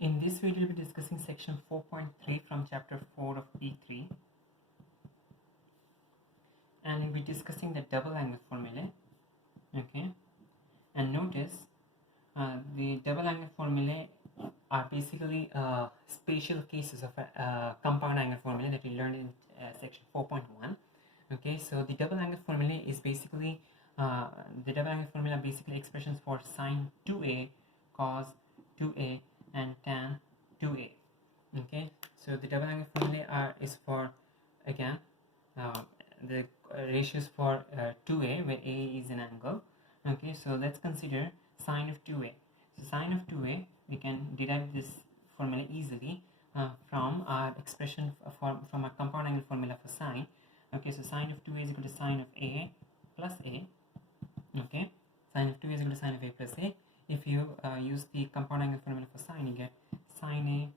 In this video, we'll be discussing section 4.3 from chapter 4 of E3, and we'll be discussing the double angle formulae. Okay, and notice the double angle formulae are basically special cases of a compound angle formula that we learned in section 4.1. Okay, so the double angle formula is basically expressions for sine 2a, cos 2a, and tan 2a. Okay, so the double angle formula is for, again, the ratios for 2a, where a is an angle. Okay, so let's consider sine of 2a. So sine of 2a, we can derive this formula easily from our expression from a compound angle formula for sine. Okay, so sine of 2a is equal to sine of a plus a. Okay, sine of 2a is equal to sine of a plus a. If you use the compound angle formula for sine, you get sine a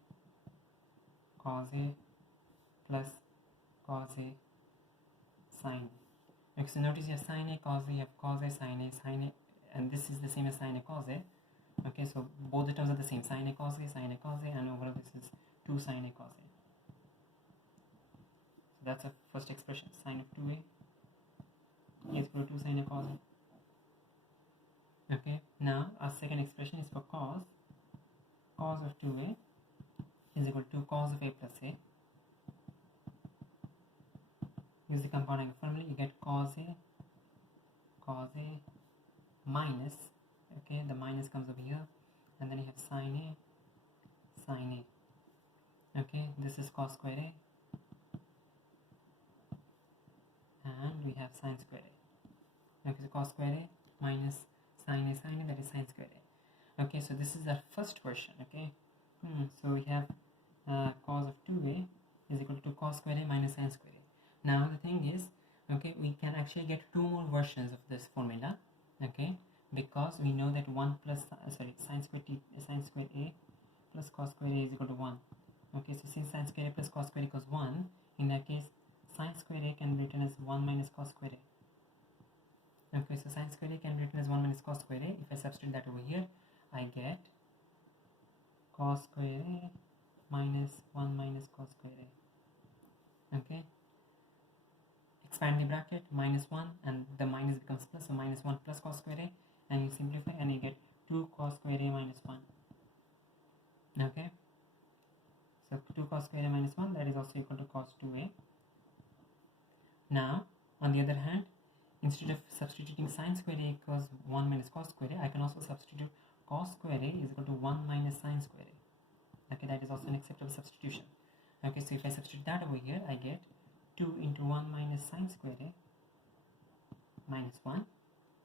cos a plus cos a sine a. Okay, so notice you have sine a cos a, you have cos a sine a, and this is the same as sine a cos a. Okay, so both the terms are the same, sine a cos a, and overall this is 2 sine a cos a. So that's our first expression, sine of 2a is equal to 2 sine a cos a. Okay, now our second expression is for cos of 2a is equal to cos of a plus a. Use the compound angle formula, you get cos a minus, okay, the minus comes over here, and then you have sine a. Okay, this is cos square a, and we have sine square a. Okay, so cos square a minus sine a, that is sine square a. Okay, so this is our first version. Okay, so we have cos of 2a is equal to cos square a minus sine square a. Now the thing is, okay, we can actually get two more versions of this formula. Okay, because we know that sine square a plus cos square a is equal to 1. Okay, so since sine square a plus cos square a equals 1, in that case sine square a can be written as 1 minus cos square a. Okay, so sine square a can be written as 1 minus cos square a. If I substitute that over here, I get cos square a minus 1 minus cos square a. Okay, expand the bracket, minus 1, and the minus becomes plus, so minus 1 plus cos square a, and you simplify and you get 2 cos square a minus 1. Okay, so 2 cos square a minus 1, that is also equal to cos 2a. Now on the other hand, instead of substituting sine square a equals 1 minus cos square a, I can also substitute cos square a is equal to 1 minus sine square a. Okay, that is also an acceptable substitution. Okay, so if I substitute that over here, I get 2 into 1 minus sine square a minus 1.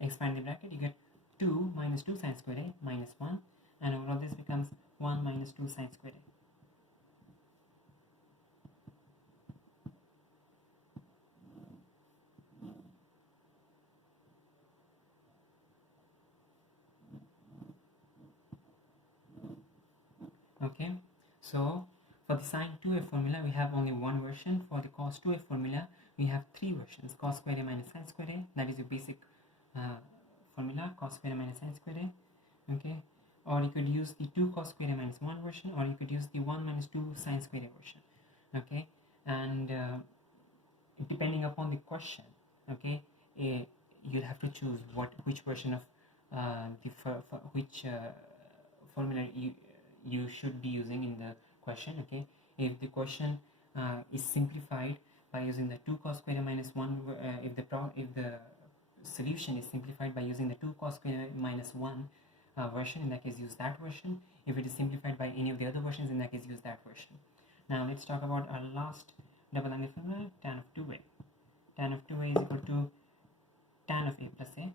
Expand the bracket, you get 2 minus 2 sine square a minus 1, and overall this becomes 1 minus 2 sine square a. Okay, so for the sine 2a formula, we have only one version. For the cos 2a formula, we have three versions: cos square a minus sine square a, that is your basic formula, cos square a minus sine square a. Okay, or you could use the 2 cos square a minus 1 version, or you could use the 1 minus 2 sine square a version. Okay, and depending upon the question, okay, you'll have to choose which version of which formula you should be using in the question. Okay, if the question is simplified by using the 2 cos square a minus 1, if the solution is simplified by using the 2 cos square a minus 1 version, in that case use that version. If it is simplified by any of the other versions, in that case use that version. Now let's talk about our last double angle formula, tan of 2a. Tan of 2a is equal to tan of a plus a,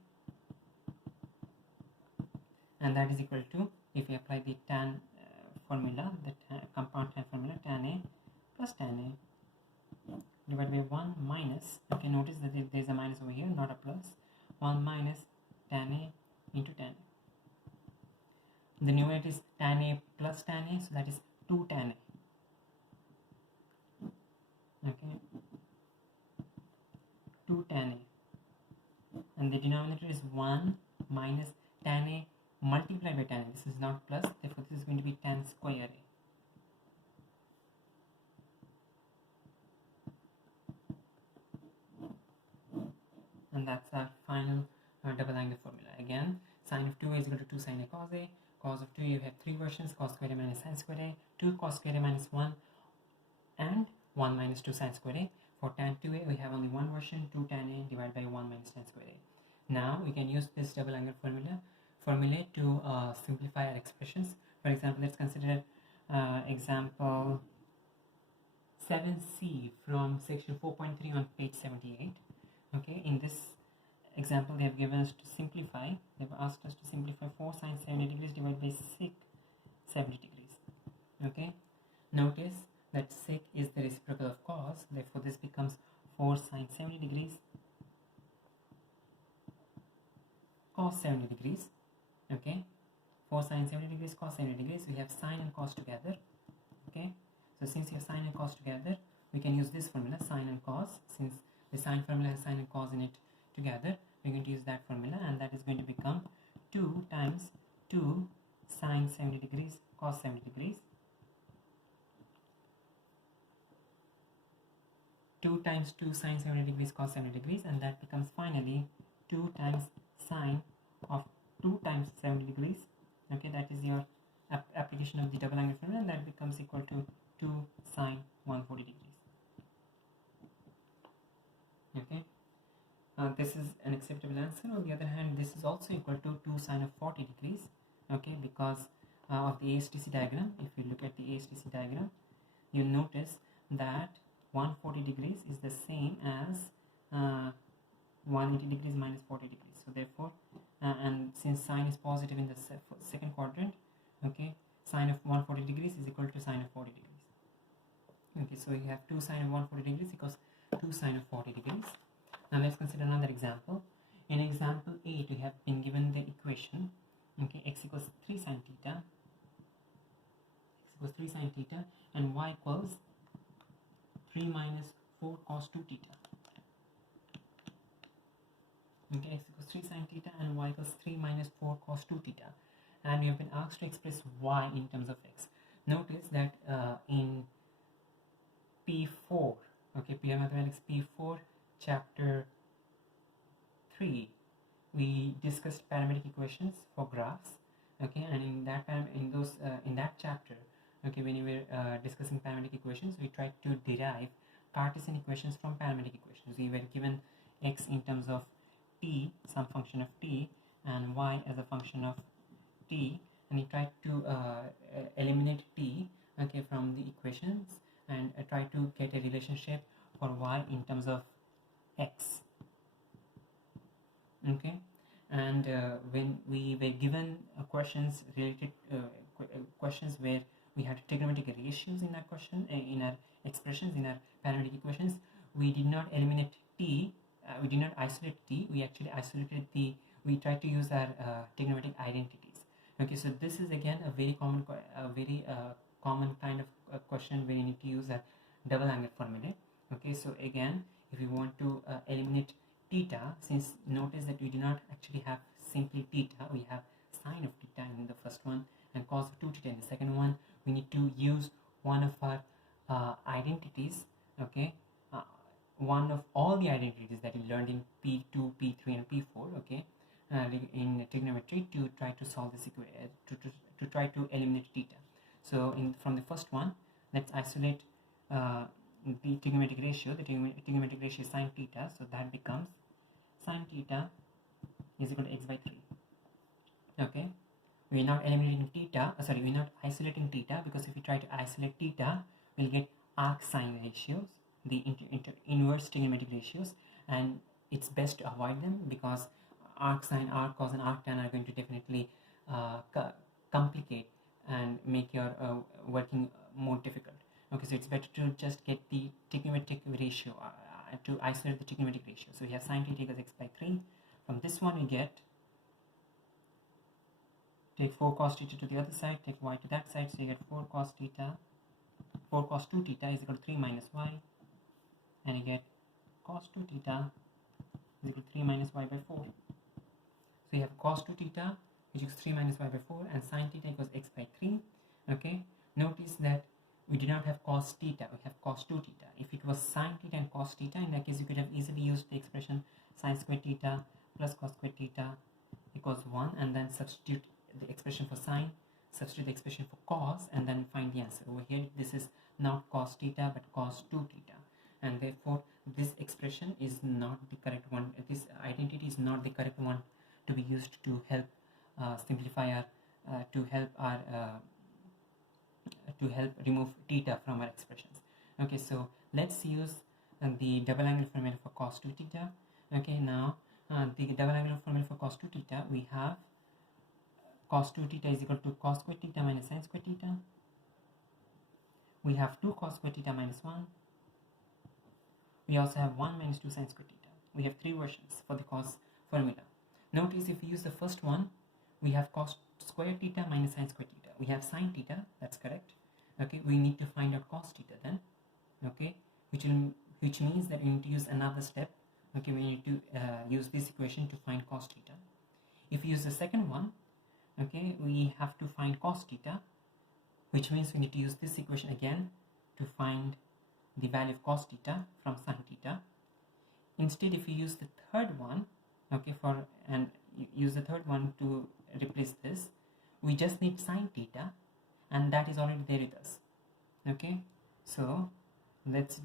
and that is equal to, if we apply the tan formula, the compound tan formula, tan a plus tan a divided by 1 minus, okay, notice that there is a minus over here, not a plus, 1 minus tan a into tan a. The numerator is tan a plus tan a, so that is 2 tan a. Okay, 2 tan a, and the denominator is 1 minus tan a multiplied by tan a. This is not plus, therefore this is going to be tan square A. And that's our final double angle formula. Again, sine of 2a is equal to 2 sine a cos a. Cos of 2a, you have three versions: cos square a minus sine square a, 2 cos square a minus 1, and 1 minus 2 sine square a. For tan 2a, we have only one version: 2 tan a divided by 1 minus tan square a. Now we can use this double angle formula to simplify our expressions. For example, let's consider example 7c from section 4.3 on page 78. Okay, in this example they have given us to simplify, they have asked us to simplify 4 sine 70 degrees divided by sec 70 degrees. Okay, notice that sec is the reciprocal of cos, therefore this becomes 4 sine 70 degrees cos 70 degrees. Okay, 4 sine 70 degrees cos 70 degrees, we have sine and cos together. Okay, so since you have sine and cos together, we can use this formula, sine and cos. Since the sine formula has sine and cos in it together, we're going to use that formula, and that is going to become 2 times 2 sine 70 degrees cos 70 degrees, 2 times 2 sine 70 degrees cos 70 degrees, and that becomes finally 2 times sine of 2 times 70 degrees. Okay, that is your application of the double angle formula, and that becomes equal to 2 sine 140 degrees. Okay, this is an acceptable answer. On the other hand, this is also equal to 2 sine of 40 degrees. Okay, because of the ASTC diagram. If you look at the ASTC diagram, you'll notice that 140 degrees is the same as 180 degrees minus 40 degrees. So therefore, and since sine is positive in the second quadrant, okay, sine of 140 degrees is equal to sine of 40 degrees. Okay, so you have 2 sine of 140 degrees equals 2 sine of 40 degrees. Now let's consider another example. In example 8, we have been given the equation, okay, x equals 3 sine theta, and y equals 3 minus 4 cos 2 theta. Okay, x equals 3 sine theta and y equals 3 minus 4 cos 2 theta, and we have been asked to express y in terms of x. Notice that in P4, okay, PR Mathematics P4 chapter 3, we discussed parametric equations for graphs. Okay, and in that chapter, okay, when we were discussing parametric equations, we tried to derive Cartesian equations from parametric equations. We were given x in terms of t, some function of t, and y as a function of t, and we tried to eliminate t, okay, from the equations, and try to get a relationship for y in terms of x. Okay, and when we were given questions related questions where we had trigonometric ratios in our question, in our expressions, in our parametric equations, we did not eliminate t, we did not isolate t, we actually isolated we tried to use our trigonometric identities. Okay, so this is again a very common kind of question where you need to use a double angle formula. Okay, so again, if you want to eliminate theta, since notice that we do not actually have simply theta, we have sine of theta in the first one and cos of 2 theta in the second one, we need to use one of our identities, okay, one of all the identities that you learned in P2, P3 and P4, okay, in trigonometry, to try to solve this equation, to try to eliminate theta. So from the first one, let's isolate the trigonometric ratio. The trigonometric ratio is sine theta, so that becomes sine theta is equal to x by 3. Okay, we're not eliminating theta, we're not isolating theta, because if we try to isolate theta, we'll get arc sine ratios, the inverse trigonometric ratios, and it's best to avoid them because arc sine, arc cos and arc tan are going to definitely complicate and make your working more difficult. Okay, so it's better to just get the trigonometric ratio, to isolate the trigonometric ratio. So we have sine theta equals x by 3. From this one we get, take 4 cos theta to the other side, take y to that side, so you get 4 cos 2 theta is equal to 3 minus y, and you get cos 2 theta is equal to 3 minus y by 4. So you have cos 2 theta which is 3 minus y by 4, and sine theta equals x by 3. Okay, notice that we do not have cos theta, we have cos 2 theta. If it was sine theta and cos theta, in that case you could have easily used the expression sine squared theta plus cos squared theta equals 1, and then substitute the expression for sine, substitute the expression for cos, and then find the answer. Over here this is not cos theta but cos 2 theta, and therefore this expression is not the correct one. This identity is not the correct one to be used to help simplify our to help remove theta from our expressions. Okay, so let's use the double angle formula for cos 2 theta. Okay, now the double angle formula for cos 2 theta, we have cos 2 theta is equal to cos squared theta minus sin squared theta. We have 2 cos squared theta minus 1. We also have 1 minus 2 sin squared theta. We have 3 versions for the cos formula. Notice if we use the first one, we have cos squared theta minus sin squared theta. We have sin theta, that's correct. Okay, we need to find out cos theta then. Okay, which means that we need to use another step. Okay, we need to use this equation to find cos theta. If we use the second one, okay, we have to find cos theta, which means we need to use this equation again to find the value of cos theta from sin theta. Instead, if we use the third one, okay, use the third one to replace this, we just need sin theta, and that is already there with us. Okay, so let's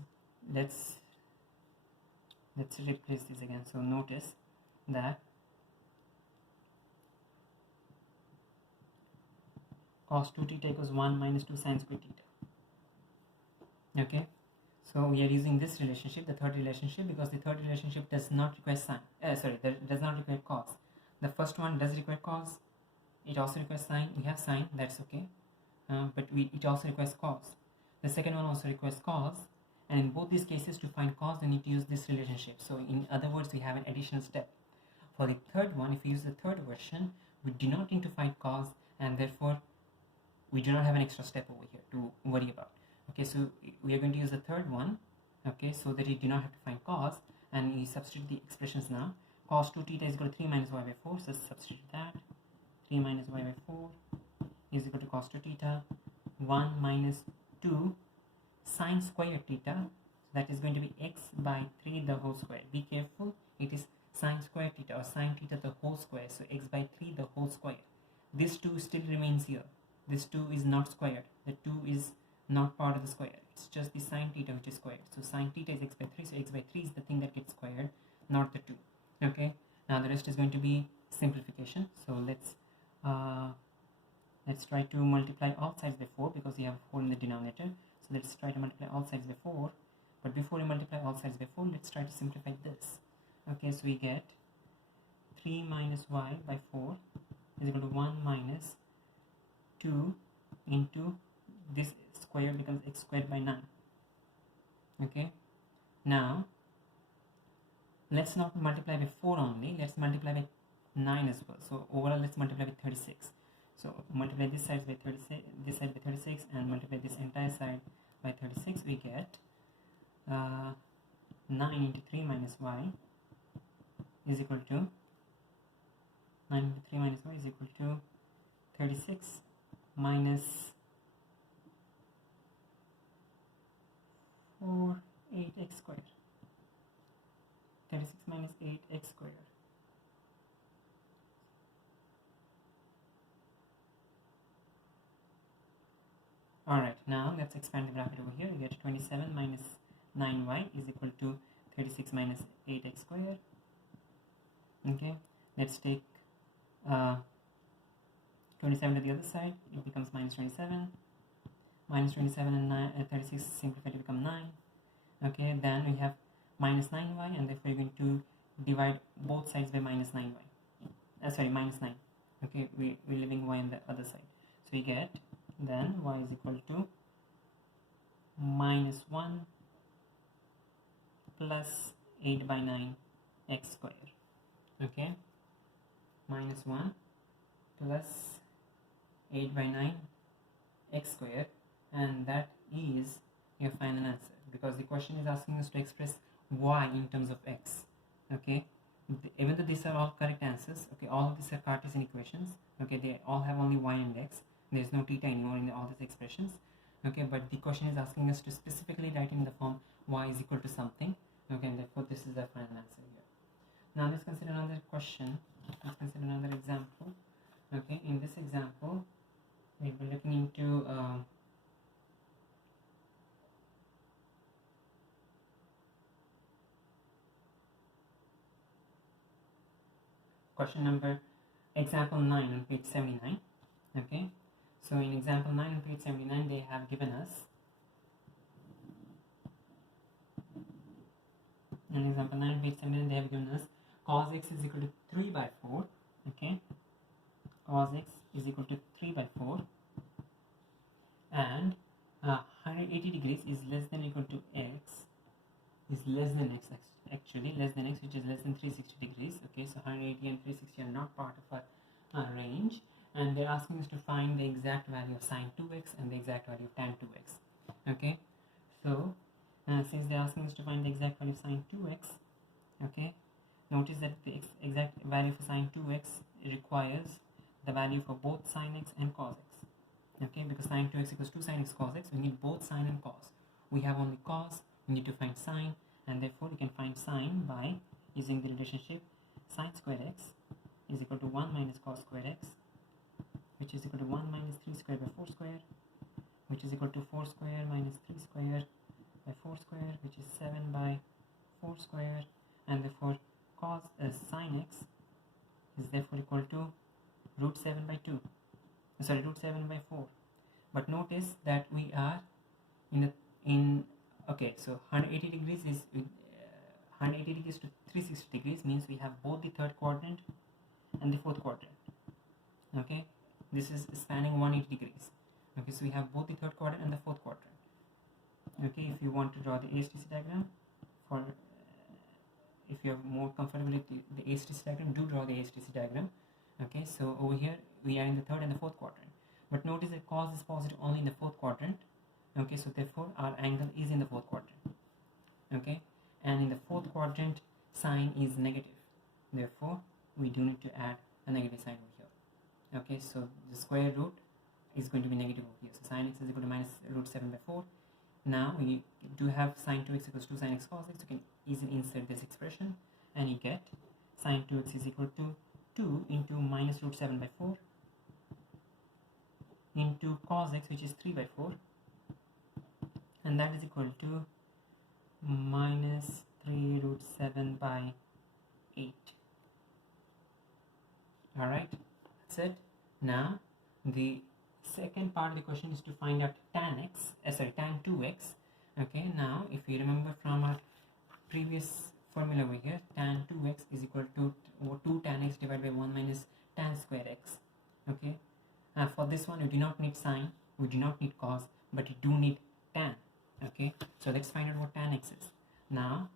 replace this again. So notice that cos 2 theta equals 1 minus 2 sin squared theta. Okay, so we are using this relationship, the third relationship, because the third relationship does not require sine. Does not require cos. The first one does require cos. It also requires sine. We have sine, that's okay, but it also requires cos. The second one also requires cos, and in both these cases, to find cos, we need to use this relationship. So in other words, we have an additional step. For the third one, if we use the third version, we do not need to find cos, and therefore we do not have an extra step over here to worry about. Okay, so we are going to use the third one, okay, so that we do not have to find cos, and we substitute the expressions now. Cos 2 theta is equal to 3 minus y by 4, so substitute that. 3 minus y by 4 is equal to cos 2 theta. 1 minus 2 sine squared theta, that is going to be x by 3 the whole square. Be careful, it is sine squared theta or sine theta the whole square, so x by 3 the whole square. This 2 still remains here. This 2 is not squared. The 2 is not part of the square. It's just the sine theta which is squared. So sine theta is x by 3, so x by 3 is the thing that gets squared, not the 2. Okay, now the rest is going to be simplification. So let's try to multiply all sides by 4, because we have a 4 in the denominator. So let's try to multiply all sides by 4. But before we multiply all sides by 4, let's try to simplify this. Okay, so we get 3 minus y by 4 is equal to 1 minus 2 into this square becomes x squared by 9. Okay, now let's not multiply by 4 only, let's multiply by 9 as well. So overall let's multiply by 36. So multiply this side by 36, this side by 36, and multiply this entire side by 36. We get 9 into 3 minus y is equal to 9 into 3 minus y is equal to 36 minus 4 8x squared. 36 minus 8x squared. Alright, now let's expand the bracket over here. We get 27 minus 9y is equal to 36 minus 8x squared. Okay, let's take 27 to the other side. It becomes minus 27. Minus 27 and 36 simplify to become 9. Okay, then we have minus 9y, and therefore we're going to divide both sides by minus 9y. Minus 9. Okay, we're leaving y on the other side. So we get then y is equal to minus 1 plus 8 by 9 x squared. Okay, minus 1 plus 8 by 9 x squared, and that is your final answer, because the question is asking us to express y in terms of x. Okay, even though these are all correct answers, okay, all of these are Cartesian equations, Okay, they all have only y and x. There's no theta anymore in all these expressions. Okay, but the question is asking us to specifically write in the form y is equal to something. Okay, and therefore this is the final answer here. Now let's consider another question. Let's consider another example. Okay, in this example we'll be looking into question number example 9 on page 79. Okay, so in example 9 on page 79 they have given us, in example 9 on page 79 they have given us cos x is equal to 3 by 4. Okay, cos x is equal to 3 by 4 and 180 degrees is less than equal to x, is less than x, actually less than x, which is less than 360 degrees. Okay, so 180 and 360 are not part of our range, and they're asking us to find the exact value of sine 2x and the exact value of tan 2x. Okay, so since they're asking us to find the exact value of sine 2x, okay, notice that the exact value for sine 2x requires the value for both sine x and cos x. Okay, because sine 2x equals 2 sine x cos x, we need both sine and cos. We have only cos, we need to find sine, and therefore we can find sine by using the relationship sine squared x is equal to 1 minus cos squared x, which is equal to 1 minus 3 squared by 4 square, which is equal to 4 square minus 3 square by 4 square, which is 7 by 4 square, and therefore cos sine x is therefore equal to root 7 by 2. Sorry, root 7 by 4. But notice that we are in okay, so 180 degrees is 180 degrees to 360 degrees means we have both the third quadrant and the fourth quadrant. Okay, this is spanning 180 degrees. Okay, so we have both the third quadrant and the fourth quadrant. Okay, if you want to draw the ASTC diagram, for if you are more comfortable with the ASTC diagram, do draw the ASTC diagram. Okay, so over here we are in the third and the fourth quadrant, but notice that cos is positive only in the fourth quadrant. Okay, so therefore our angle is in the fourth quadrant. Okay, and in the fourth quadrant sine is negative, therefore we do need to add a negative sign over here. Okay, so the square root is going to be negative over here, so sine x is equal to minus root 7 by 4. Now we do have sine 2x equals 2 sine x cos x. You can easily insert this expression and you get sine 2x is equal to 2 into minus root 7 by 4 into cos x, which is 3 by 4, and that is equal to minus 3 root 7 by 8. Alright, that's it. Now the second part of the question is to find out tan x, tan 2x. Okay, now if you remember from our previous formula over here, tan 2x is equal to 2 tan x divided by 1 minus tan square x. Okay, for this one you do not need sine, we do not need cos, but you do need tan. Okay, so let's find out what tan x is. Now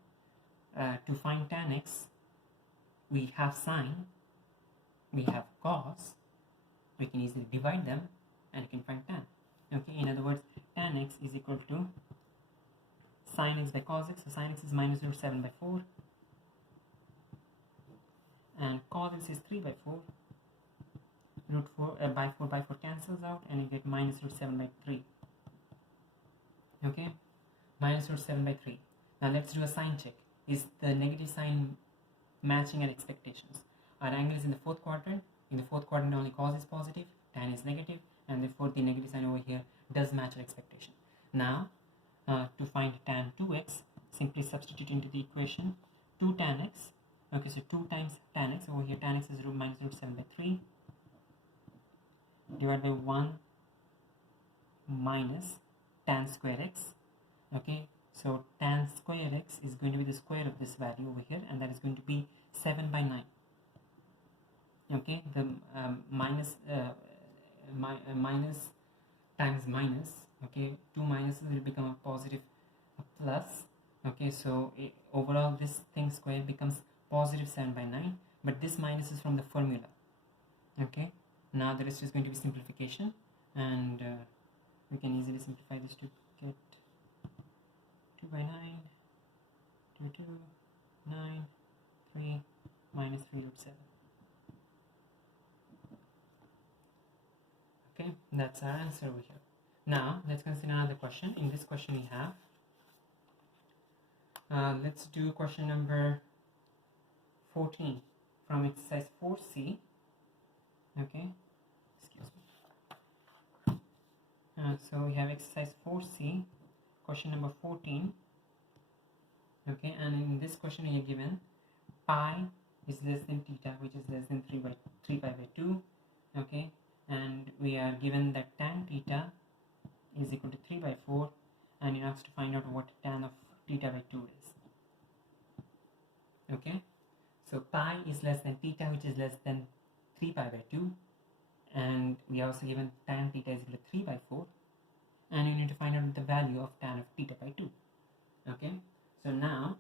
to find tan x, we have sine, we have cos, we can easily divide them and you can find tan. Okay, in other words, tan x is equal to sine x by cos x. So sine x is minus root 7 by 4 and cos x is 3 by 4. Root 4 by 4 by 4 cancels out and you get minus root 7 by 3. Okay, minus root 7 by 3. Now let's do a sign check. Is the negative sign matching our expectations? Our angle is in the fourth quadrant. In the fourth quadrant only cos is positive, tan is negative, and therefore the negative sign over here does match our expectation. Now to find tan 2x, simply substitute into the equation 2 tan x. Okay, so 2 times tan x, over here tan x is minus root 7 by 3 divided by 1 minus tan square x. Okay, so tan square x is going to be the square of this value over here, and that is going to be 7 by 9. Okay, the minus times minus, okay, 2 minuses will become a positive, a plus. Okay, so overall this thing square becomes positive 7 by 9, but this minus is from the formula. Okay, now the rest is going to be simplification, and we can easily simplify this to get 2 by 9, 2, 2, 9, 3, minus 3 root 7. Okay, that's our answer over here. Now let's consider another question. In this question we have, let's do question number 14 from exercise 4C. Okay, excuse me. So we have exercise 4C, question number 14. Okay, and in this question we are given pi is less than theta, which is less than 3 pi by 2. Okay, and we are given that tan theta is equal to 3 by 4, and it asks to find out what tan of theta by 2 is. Okay, so pi is less than theta, which is less than 3 pi by 2, and we are also given tan theta is equal to 3 by 4, and we need to find out the value of tan of theta by 2. Okay, so now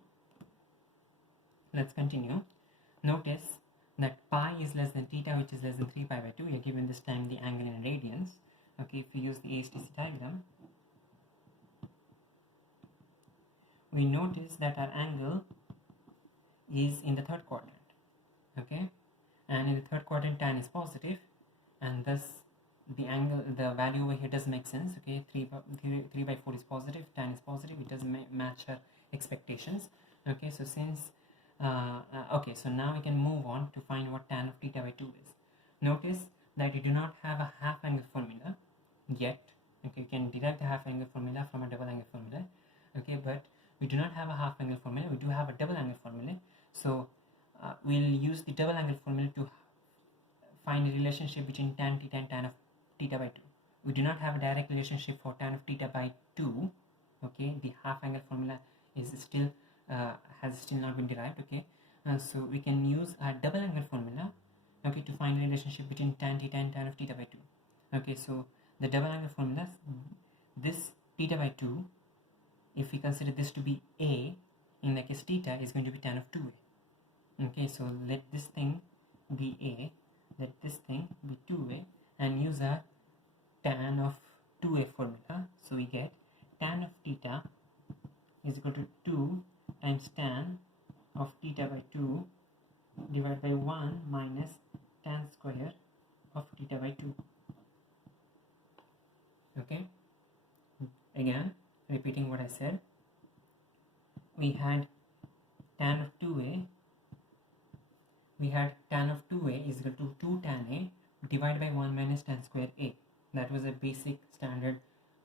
let's continue. Notice that pi is less than theta, which is less than 3 pi by 2. We are given this time the angle in radians. Okay, if we use the HTC diagram, we notice that our angle is in the third quadrant. Okay, and in the third quadrant tan is positive, and thus the angle, the value over here does make sense. Okay, 3 by 4 is positive, tan is positive, it does match our expectations. Okay, so since okay, so now we can move on to find what tan of theta by 2 is. Notice that you do not have a half angle formula yet. Okay, you can derive the half angle formula from a double angle formula. Okay, but we do not have a half angle formula, we do have a double angle formula. So we'll use the double angle formula to find a relationship between tan theta and tan of theta by 2. We do not have a direct relationship for tan of theta by 2. Okay, the half angle formula is still has still not been derived. Okay, so we can use a double angle formula, okay, to find a relationship between tan theta and tan of theta by 2. Okay, so the double angle formula, this theta by 2, if we consider this to be a, in that case theta is going to be tan of 2a. Okay, so let this thing be a, let this thing be 2a, and use a tan of 2a formula. So we get tan of theta is equal to 2 times tan of theta by 2 divided by 1 minus tan square of theta by 2. Okay, again repeating what I said, we had tan of 2a, is equal to 2 tan a divided by 1 minus tan square a. That was a basic standard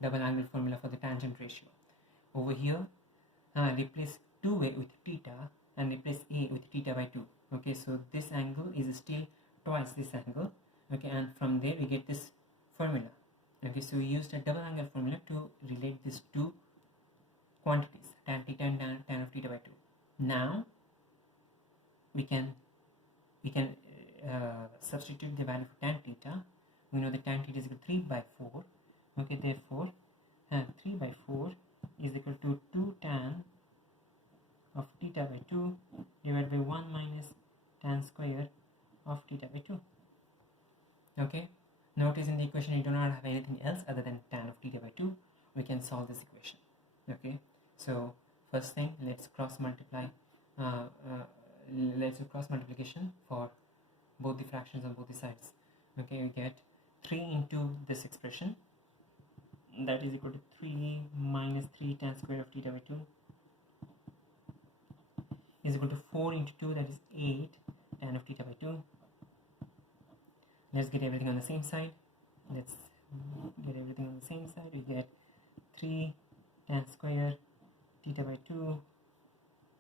double angle formula for the tangent ratio. Over here, replace 2a with theta and replace a with theta by 2. Okay, so this angle is still twice this angle. Okay, and from there we get this formula. Okay, so we used a double angle formula to relate these two quantities, tan theta and tan of theta by 2. Now we can substitute the value for tan theta. We know that tan theta is equal to 3 by 4. Okay, therefore 3 by 4 is equal to 2 tan of theta by 2 divided by 1 minus tan square of theta by 2. Okay, notice in the equation you do not have anything else other than tan of theta by 2. We can solve this equation. Okay, so first thing, let's cross multiply, let's do cross multiplication for both the fractions on both the sides. Okay, we get 3 into this expression, that is equal to 3 minus 3 tan square of theta by 2 is equal to 4 into 2, that is 8 tan of theta by 2. Let's get everything on the same side. Let's get everything on the same side. We get 3 tan square theta by 2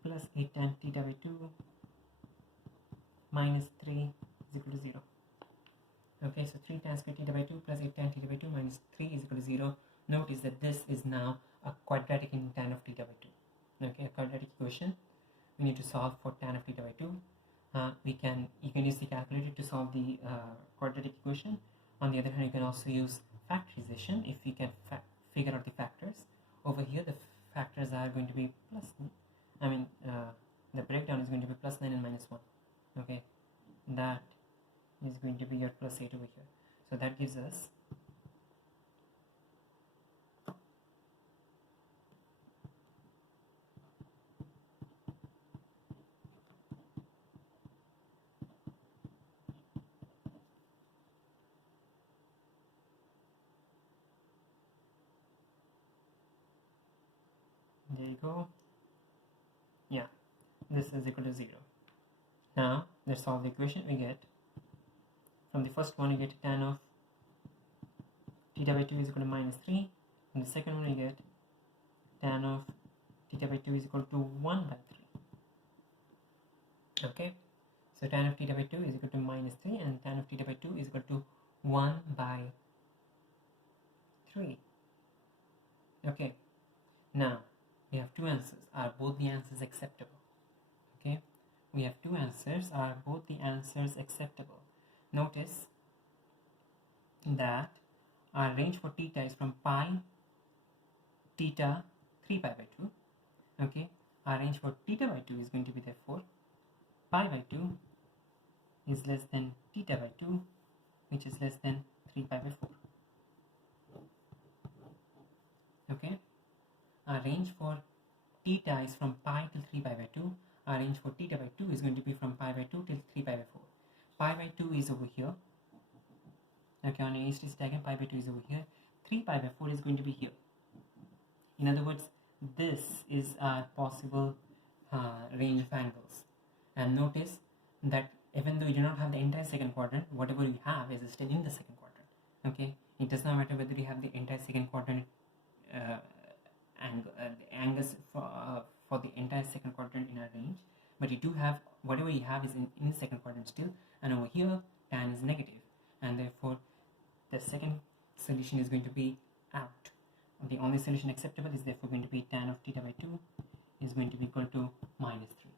plus 8 tan theta by 2 minus 3 is equal to 0. Okay, so 3 tan square theta by 2 plus 8 tan theta by 2 minus 3 is equal to 0. Notice that this is now a quadratic in tan of theta by 2. Okay, a quadratic equation. We need to solve for tan of theta by 2. You can use the calculator to solve the quadratic equation. On the other hand, you can also use factorization if you can figure out the factors. Over here, the factors are going to be plus, the breakdown is going to be plus 9 and minus 1. Okay, that is going to be your plus 8 over here. So that gives us There you go. Yeah, this is equal to 0. Now let's solve the equation. We get from the first one, you get tan of theta by 2 is equal to minus 3. From the second one, you get tan of theta by 2 is equal to 1 by 3. Okay, so tan of theta by 2 is equal to minus 3 and tan of theta by 2 is equal to 1 by 3. Okay, now we have two answers. Are both the answers acceptable? Okay, we have two answers. Are both the answers acceptable? Notice that our range for theta is from pi theta 3 pi by 2. Okay, our range for theta by 2 is going to be therefore pi by 2 is less than theta by 2, which is less than 3 pi by 4. Okay, our range for theta is from pi till 3 pi by 2. Our range for theta by 2 is going to be from pi by 2 till 3 pi by 4. Pi by 2 is over here. Okay, on a HTC diagram, pi by 2 is over here. 3 pi by 4 is going to be here. In other words, this is our possible range of angles. And notice that even though you do not have the entire second quadrant, whatever you have is still in the second quadrant. Okay, it does not matter whether you have the entire second quadrant angles for the entire second quadrant in our range, but you do have whatever you have is in the second quadrant still, and over here tan is negative, and therefore the second solution is going to be out. The only solution acceptable is therefore going to be tan of theta by 2 is going to be equal to minus 3.